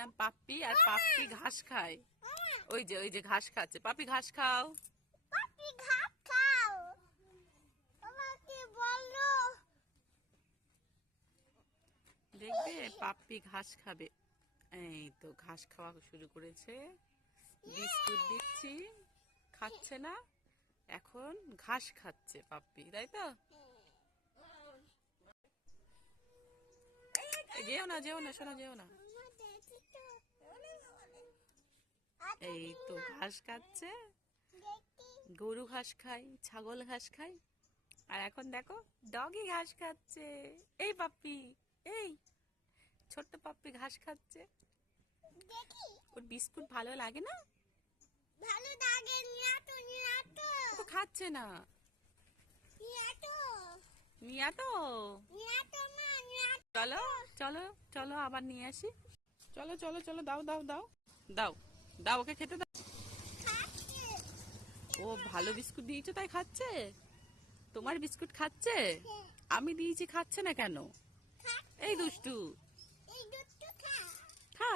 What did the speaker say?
নাম পাপ্পি, আর পাপ্পি ঘাস খায়। ওই যে ঘাস খাচ্ছে। পাপ্পি ঘাস খাও। পাপি ঘাস খাও। আমাকে বলো। দেখবে পাপ্পি ঘাস খাবে। এই তো ঘাস খাওয়া শুরু করেছে। বিস্কুট দিচ্ছি, খাচ্ছে না। এখন ঘাস খাচ্ছে পাপ্পি, তাই তো? যেও না যেও না শোনা, যেও না। এই তো ঘাস খাচ্ছে। গরু ঘাস খায়, ছাগল ঘাস খায়, আর এখন দেখো ডগি ঘাস খাচ্ছে। এই পাপ্পি, এই ছোট্ট পাপ্পি ঘাস খাচ্ছে। দেখি ওর বিস্কুট ভালো লাগে না? ভালো লাগে। নিয়াতো নিয়াতো ও তো খাচ্ছে না। নিয়াতো নিয়া তো, নিয়াতো মা নিয়াতো। চলো চলো চলো আবার নিয়ে আসি। চলো চলো চলো, দাও দাও দাও দাও দাও, ওকে খেতে দাও। খাচ্ছে। ও ভালো বিস্কুট দিয়েছো তাই খাচ্ছে। তোমার বিস্কুট খাচ্ছে, আমি দিয়েছি খাচ্ছে না কেন? এই খাচ্ছে। দুষ্টু, এই দুটো খা। খা।